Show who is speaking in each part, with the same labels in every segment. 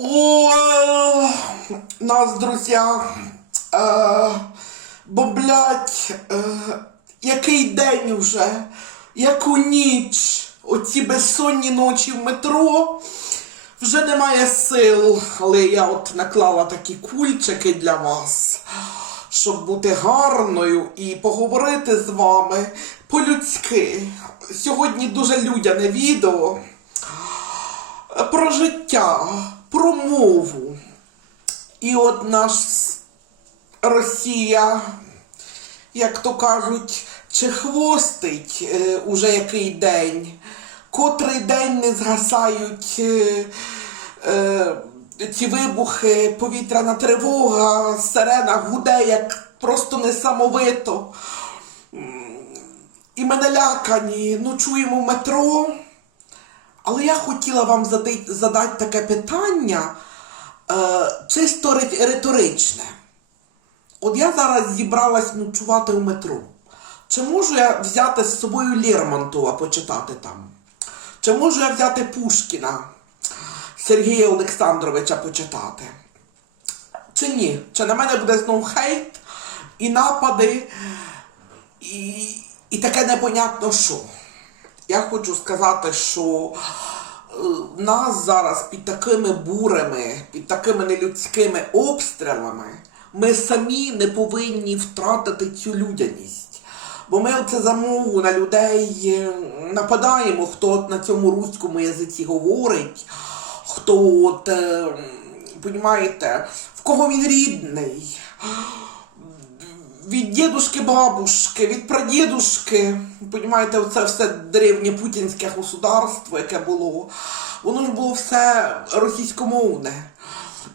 Speaker 1: О, нас, друзья, е, бо, блядь, е, який день уже, яку ніч, оці безсонні ночі в метро, вже немає сил, але я от наклала такі кульчики для вас, щоб бути гарною і поговорити з вами по-людськи. Сьогодні дуже людяне відео про життя, про мову. І от наш Росія, як то кажуть, чи хвостить е, уже який день, котрий день не згасають е, е, ці вибухи, повітряна тривога, сирена гуде, як просто несамовито. І ми налякані, ночуємо в метро. Але я хотіла вам задати, таке питання е, чисто риторичне. От я зараз зібралась ночувати в метро. Чи можу я взяти з собою Лермонтова почитати там? Чи можу я взяти Пушкіна Сергія Олександровича почитати? Чи ні? Чи на мене буде знов хейт і напади, і, і таке непонятно що? Я хочу сказати, що е, нас зараз під такими бурами, під такими нелюдськими обстрілами, ми самі не повинні втратити цю людяність. Бо ми оце за мову на людей е, нападаємо, хто от на цьому руському язиці говорить, хто от, е, понімаєте, в кого він рідний від дідушки бабушки, від прадідушки, понімаєте, це все древнє путінське государство, яке було, воно ж було все російськомовне.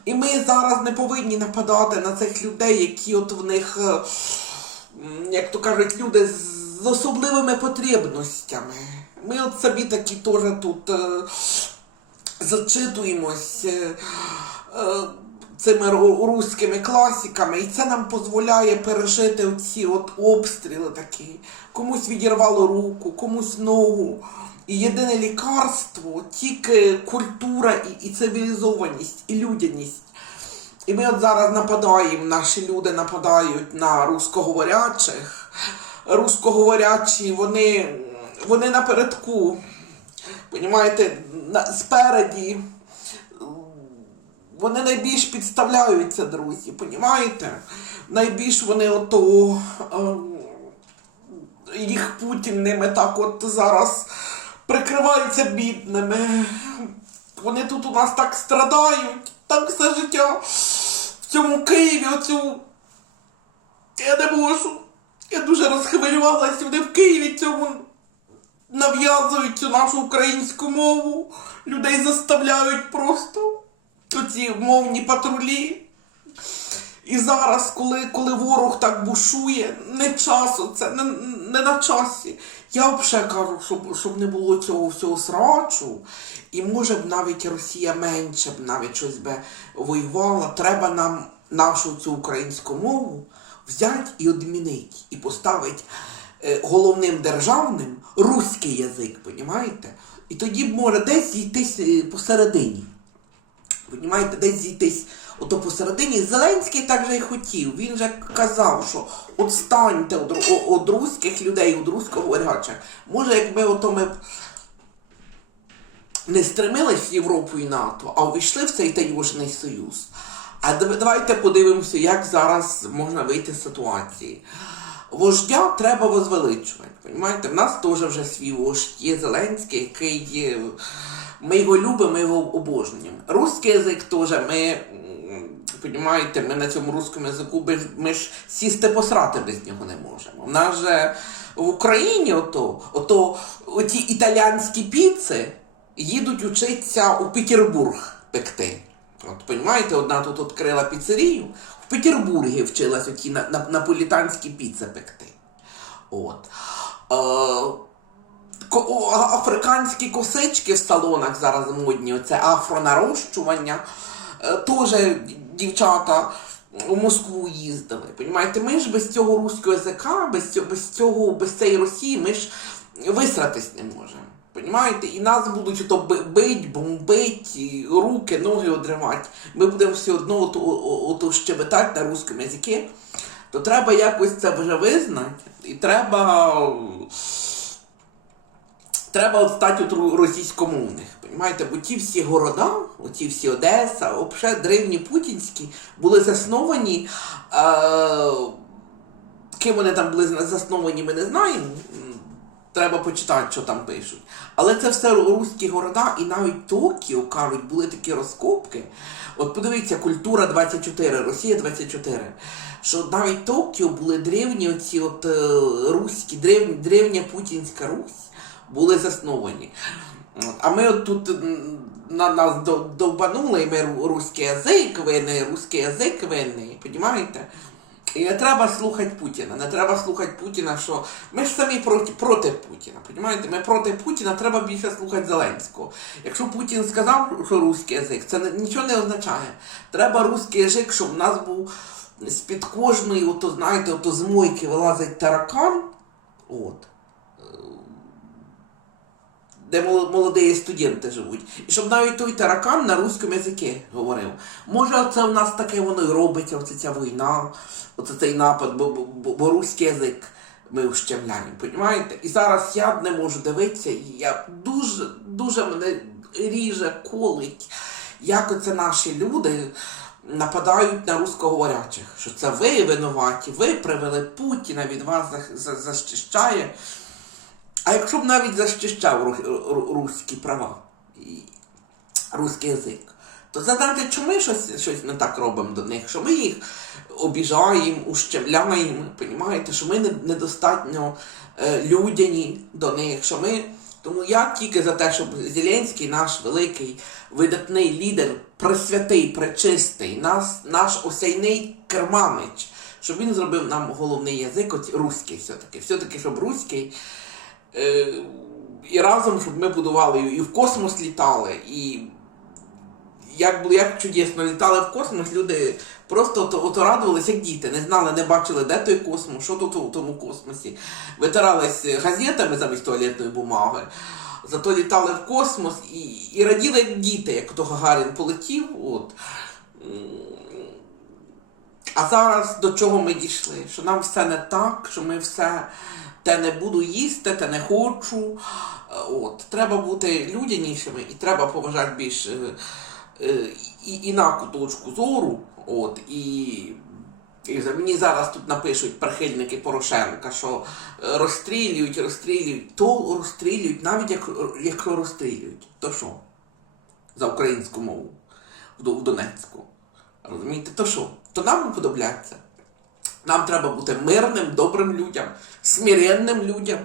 Speaker 1: І ми зараз не повинні нападати на цих людей, які от в них, е, як то кажуть, люди з особливими потребностями. Ми от собі такі теж тут е, зачитуємось е, е, цими руськими класиками, і це нам дозволяє пережити ці от обстріли такі. Комусь відірвало руку, комусь ногу. І єдине лікарство тільки культура і, і цивілізованість, і людяність. І ми от зараз нападаємо, наші люди нападають на русскоговорячих. Русскоговорячі, вони, вони напередку. Понімаєте, спереді. Вони найбільш підставляються, друзі, понімаєте? Найбільш вони ото. ем, їх Путін ними так от зараз прикриваються бідними. Вони тут у нас так страдають, так все життя в цьому Києві, оцю. Я не можу. Я дуже розхвилювалась. Вони в Києві цьому нав'язують цю нашу українську мову. Людей заставляють просто оці мовні патрулі. І зараз, коли, коли ворог так бушує, не часу, це не, не на часі. Я взагалі кажу, щоб, щоб не було цього всього срачу, і може б навіть Росія менше б навіть щось би воювала. Треба нам нашу цю українську мову взяти і одмінити, і поставити е, головним державним руський язик, понімаєте? І тоді б може десь зійтись е, посередині. Понімаєте, десь зійтись ото посередині. Зеленський так же й хотів. Він же казав, що от станьте од, руських людей, од русскоговорячих. Може, якби ото ми не стремились в Європу і НАТО, а увійшли в цей Таєжний Союз. А давайте подивимося, як зараз можна вийти з ситуації. Вождя треба возвеличувати. Понімаєте? В нас теж вже свій вождь є Зеленський, який є. Ми його любимо, ми його обожнюємо. Русський язик теж ми. Понімаєте, ми на цьому русскому язику ми, ж- сісти посрати без нього не можемо. У нас же в Україні ото, ото оті італіанські піци їдуть учитися у Петербург пекти. От, понімаєте, одна тут відкрила піцерію, в Петербургі вчилась оті на, на, наполітанські піци пекти. От. Е, африканські косички в салонах зараз модні, оце афронарощування. Е, Теж дівчата у Москву їздили. Понімаєте, ми ж без цього руського язика, без цього, без цього, без цієї Росії, ми ж висратись не можемо. Понімаєте? І нас будуть ото бить, бомбить, руки, ноги одривати. Ми будемо все одно ото, ото щебетати на русскому язикі. То треба якось це вже визнати. І треба. Треба от стати от ру- російськомовних. Понімаєте? Бо ті всі города, оті всі Одеса, взагалі древні путінські, були засновані. Е- ким вони там були засновані, ми не знаємо. Треба почитати, що там пишуть. Але це все руські города, і навіть Токіо, кажуть, були такі розкопки. От подивіться, культура 24, Росія 24. Що навіть Токіо були древні оці от е, руські, древні, древня Путінська Русь були засновані. А ми от тут на нас до- довбанули, і ми ру- руський язик винний, руський язик винний, понімаєте? І не треба слухати Путіна. Не треба слухати Путіна, що ми ж самі проти, проти Путіна. Понімаєте? Ми проти Путіна, треба більше слухати Зеленського. Якщо Путін сказав, що русський язик, це нічого не означає. Треба русський язик, щоб в нас був з-під кожної, ото, знаєте, ото з мойки вилазить таракан. От. Де мол- молоді студенти живуть. І щоб навіть той таракан на руському язикі говорив. Може, це в нас таке воно і робиться, оце ця війна, оце цей напад, бо, бо, бо, руський язик ми ущемляємо, понімаєте? І зараз я не можу дивитися, і я дуже, дуже мене ріже, колить, як оце наші люди нападають на русскоговорячих, що це ви винуваті, ви привели Путіна, від вас за- А якщо б навіть ру- руські права, і руський язик, то задайте, чому ми щось, щось не так робимо до них, що ми їх обіжаємо, ущемляємо, понімаєте, що ми не- недостатньо е, людяні до них, що ми. Тому я тільки за те, щоб Зеленський, наш великий видатний лідер, пресвятий, пречистий, нас, наш осяйний керманич, щоб він зробив нам головний язик, руський все-таки. Все-таки, щоб руський е, і разом, щоб ми будували і в космос літали, і як як чудесно літали в космос, люди просто ото, ото радувалися, як діти, не знали, не бачили, де той космос, що тут у тому космосі. Витирались газетами замість туалетної бумаги. Зато літали в космос і, і раділи як діти, як то Гагарін полетів. От. А зараз до чого ми дійшли? Що нам все не так, що ми все те не буду їсти, те не хочу. Е, От. Треба бути людянішими і треба поважати більш е, е, і, інаку точку зору. От, і, і мені зараз тут напишуть прихильники Порошенка, що е, розстрілюють, розстрілюють, то розстрілюють, навіть як, якщо розстрілюють, то що? За українську мову в в Донецьку. Розумієте, то що? То нам уподобляться. Нам треба бути мирним, добрим людям, смиренним людям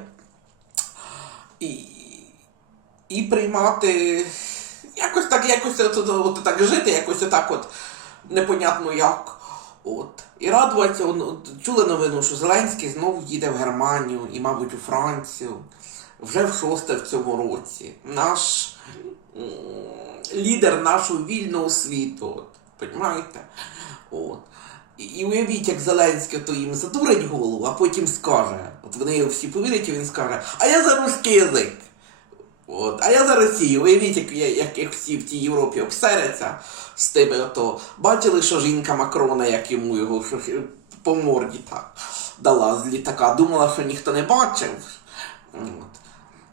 Speaker 1: і, і приймати якось так, якось от, от, от так жити, якось отак от непонятно як. От. І радуватися, чули новину, що Зеленський знов їде в Германію і, мабуть, у Францію. Вже в шосте в цьому році. Наш лідер нашого вільного світу. От, Понімаєте? От. І, і уявіть, як Зеленський то їм задурить голову, а потім скаже. От вони його всі повірять, і він скаже, а я за русський язик. От. А я за Росію. Уявіть, як, як, як всі в тій Європі обсеряться з тими, ото бачили, що жінка Макрона, як йому його що, по морді так дала з літака. Думала, що ніхто не бачив. От.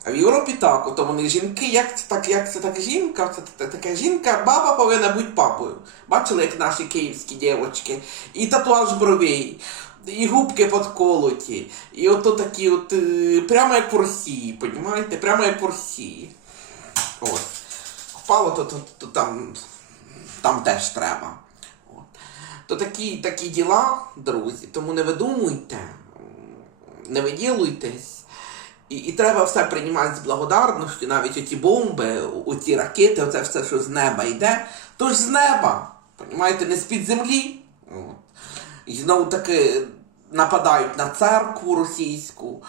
Speaker 1: А в Європі так, ото вони жінки, як це так, як це так жінка, це така жінка, баба повинна бути папою. Бачили, як наші київські дівчатки, і татуаж бровей, і губки подколоті, і ото такі от, е, прямо як в Росії, понімаєте? Прямо як в Росії. От. Впало, то, то, то там, там теж треба. От. То такі, такі діла, друзі, тому не видумуйте, не виділуйтесь. І, і треба все приймати з благодарністю, навіть оті бомби, оті ракети, оце все, що з неба йде, то ж з неба. Понімаєте, не з-під землі. І знову таки нападають на церкву російську,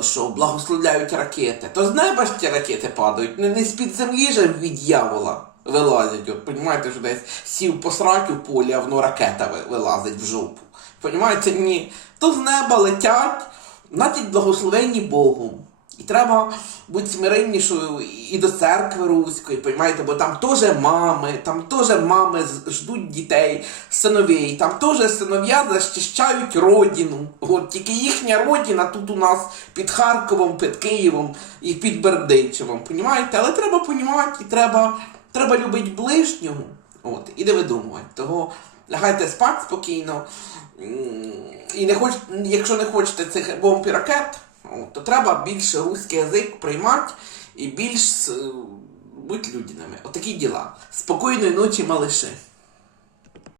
Speaker 1: що благословляють ракети. То з неба ж ті ракети падають, не, з-під землі же від дьявола вилазять. От, понімаєте, що десь сів посрать у полі, а воно ракета вилазить в жопу. Понімаєте, ні. То з неба летять, значить благословенні Богом. І треба бути смиреннішою і до церкви руської, понімаєте, бо там теж мами, там теж мами ждуть дітей, синовей, там теж синов'я захищають родину. От тільки їхня родина тут у нас під Харковом, під Києвом і під Бердичевом, понімаєте? Але треба понімати, і треба, треба любити ближнього. От, і не видумувати. Того лягайте спати спокійно. І не хоч, якщо не хочете цих бомб і ракет, то треба більше руський язик приймати і більш е, бути людяними. Отакі діла. Спокійної ночі, малиші.